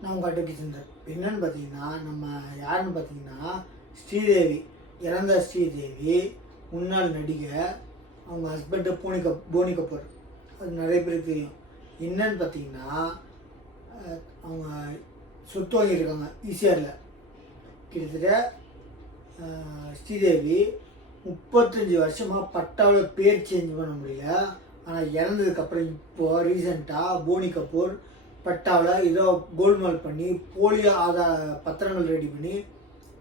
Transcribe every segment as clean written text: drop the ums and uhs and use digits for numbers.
நான் உங்கள் அட்வொகேட் சந்தர். என்னன்னு பார்த்தீங்கன்னா, நம்ம யாருன்னு பார்த்தீங்கன்னா, ஸ்ரீதேவி, இறந்த ஸ்ரீதேவி முன்னாள் நடிகை. அவங்க ஹஸ்பண்டு போனி கபூர். அது நிறைய பேருக்கு தெரியும். என்னன்னு பார்த்தீங்கன்னா, அவங்க சொத்து வாங்கியிருக்காங்க ஈசிஆரில். கிட்டத்தட்ட ஸ்ரீதேவி 35 வருஷமாக பட்டாவில் பேர் சேஞ்ச் பண்ண முடியல. ஆனால் இறந்ததுக்கப்புறம் இப்போது ரீசெண்டாக போனி கபூர் பட்டாவில் ஏதோ கோல்மால் பண்ணி போலி பத்திரங்கள் ரெடி பண்ணி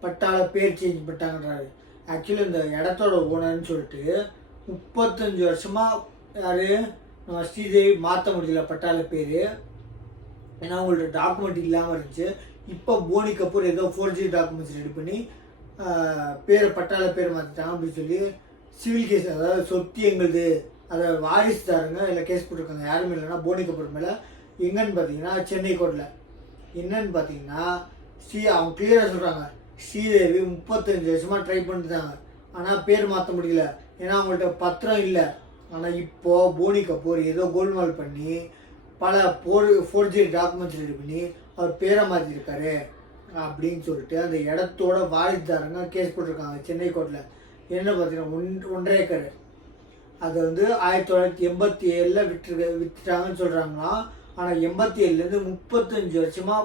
பட்டாவில் பேர் சேஞ்ச் பண்ணிட்டாங்கன்றாரு. ஆக்சுவலி இந்த இடத்தோட ஓனர்னு சொல்லிட்டு 35 வருஷமாக யார் நம்ம ஸ்ரீதேவி மாற்ற முடியல பட்டாவில் பேர். ஏன்னா அவங்கள்ட்ட டாக்குமெண்ட் இல்லாமல் இருந்துச்சு. இப்போ போனி கபூர் ஏதோ 4G டாக்குமெண்ட்ஸ் ரெடி பண்ணி பேரை பட்டாவில் பேர் மாற்றிட்டாங்க அப்படின்னு சொல்லி சிவில் கேஸ், அதாவது சொத்து எங்களுது, அதை வாரிசுதாருங்க இல்லை கேஸ் போட்டிருக்காங்க. யாருமே இல்லைன்னா போனி கபூர் மேலே. எங்கன்னு பார்த்தீங்கன்னா சென்னை கோர்ட்டில். என்னன்னு பார்த்தீங்கன்னா அவங்க கிளியராக சொல்கிறாங்க, ஸ்ரீதேவி 35 வருஷமாக ட்ரை பண்ணிட்டாங்க, ஆனால் பேர் மாற்ற முடியல. ஏன்னா அவங்கள்ட்ட பத்திரம் இல்லை. ஆனால் இப்போது போனி கபூர் ஏதோ கோல்மால் பண்ணி பல 4G டாக்குமெண்ட்ஸ் ரெடி பண்ணி அவர் பேரை மாற்றிருக்காரு அப்படின்னு சொல்லிட்டு அந்த இடத்தோட வாரிசுதாரங்க கேஸ் போட்டிருக்காங்க சென்னை கோர்ட்டில். என்ன பார்த்தீங்கன்னா 1.5 ஏக்கர். அதை 1987 விற்றுட்டாங்கன்னு சொல்கிறாங்களா. ஆனால் 87லேருந்து 35 வருஷமாக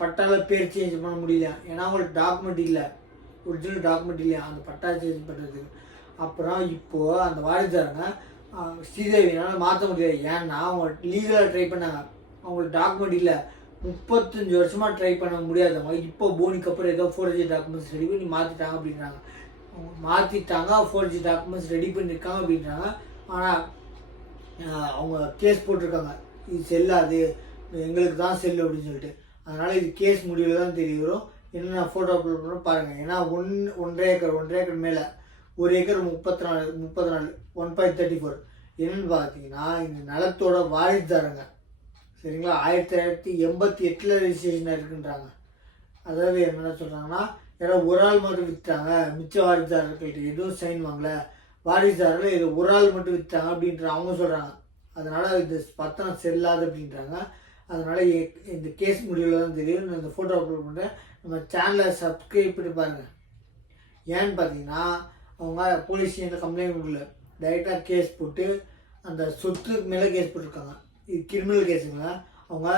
பட்டாவில் பேர் சேஞ்ச் பண்ண முடியல. ஏன்னா அவங்களுக்கு டாக்குமெண்ட் இல்லை, ஒரிஜினல் டாக்குமெண்ட் இல்லையா அந்த பட்டா சேஞ்ச் பண்ணுறதுக்கு. அப்புறம் இப்போது அந்த வாரிசுதாரங்க ஸ்ரீதேவினால் மாற்ற முடியாது. ஏன்னா அவங்க லீகலாக ட்ரை பண்ணாங்க, அவங்களுக்கு டாக்குமெண்ட் இல்லை. 35 வருஷமாக ட்ரை பண்ண முடியாதவங்க இப்போ போனி கபூர் ஏதோ 4G டாக்குமெண்ட்ஸ் ரெடி பண்ணி மாற்றிட்டாங்க அப்படின்றாங்க. 4G டாக்குமெண்ட்ஸ் ரெடி பண்ணியிருக்காங்க அப்படின்றாங்க. ஆனால் அவங்க கேஸ் போட்டிருக்காங்க, இது செல்லாது, எங்களுக்கு தான் செல்லு அப்படின்னு சொல்லிட்டு. அதனால் இது கேஸ் முடிவில் தான் தெரிய வரும். என்னென்ன ஃபோட்டோ அப்லோட் பண்ணணும் பாருங்கள். ஏன்னா 1.5 ஏக்கர் மேலே 1 ஏக்கர் 34 1.34. என்னென்னு பார்த்தீங்கன்னா இந்த நிலத்தோட வாரிசுதாரங்க சரிங்களா 1988 ரெஜிஸ்ட்ரேஷன் இருக்குன்றாங்க. அதாவது என்ன சொல்கிறாங்கன்னா, ஏன்னா ஒரு ஆள் மட்டும் விற்றாங்க, மிச்ச வாரிசுதாரர்கள்ட்ட எதுவும் சைன் வாங்கல, வாரிசுதாரர்கள் இது ஒரு ஆள் மட்டும் விற்றாங்க அப்படின்ற அவங்க சொல்கிறாங்க. அதனால் இந்த பத்திரம் செல்லாது அப்படின்றாங்க. அதனால் இந்த கேஸ் முடிவில் தான் தெரியும். நான் இந்த ஃபோட்டோ அப்லோட் பண்ணுறேன். நம்ம சேனலை சப்ஸ்கிரைப் பண்ணி பாருங்கள். ஏன்னு பார்த்தீங்கன்னா அவங்க போலீஸ் ஸ்டேஷனில் கம்ப்ளைண்ட் கொடுக்கல, டைரெக்டாக கேஸ் போட்டு அந்த சொத்துக்கு மேலே கேஸ் போட்டிருக்காங்க. இது கிரிமினல் கேஸுங்க. அவங்க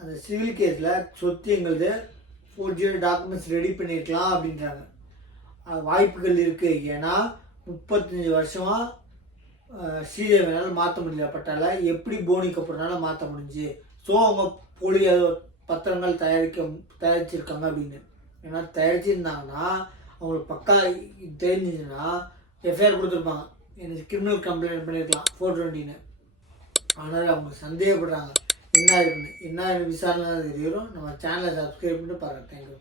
அந்த சிவில் கேஸில் சொத்து எங்களுது 4G டாக்குமெண்ட்ஸ் ரெடி பண்ணியிருக்கலாம் அப்படின்றாங்க. வாய்ப்புகள் இருக்குது. ஏன்னா 35 வருஷமாக ஸ்ரீதேவினால் மாற்ற முடியல பட்டால, எப்படி போனி கபூர்னால மாற்ற முடிஞ்சு. ஸோ அவங்க போலி பத்திரங்கள் தயாரிச்சிருக்காங்க அப்படின்னு. ஏன்னா தயாரிச்சிருந்தாங்கன்னா அவங்களுக்கு பக்கா தெரிஞ்சிச்சுன்னா எஃப்ஐஆர் கொடுத்துருப்பாங்க, எனக்கு கிரிமினல் கம்ப்ளைண்ட் பண்ணியிருக்கலாம் 420ன்னு. ஆனால் அவங்க சந்தேகப்படுறாங்க என்ன இருக்குன்னு. என்ன விசாரணை தெரியும். நம்ம சேனலை சப்ஸ்கிரைப் பண்ணிட்டு பாருங்கள். தேங்க்யூ.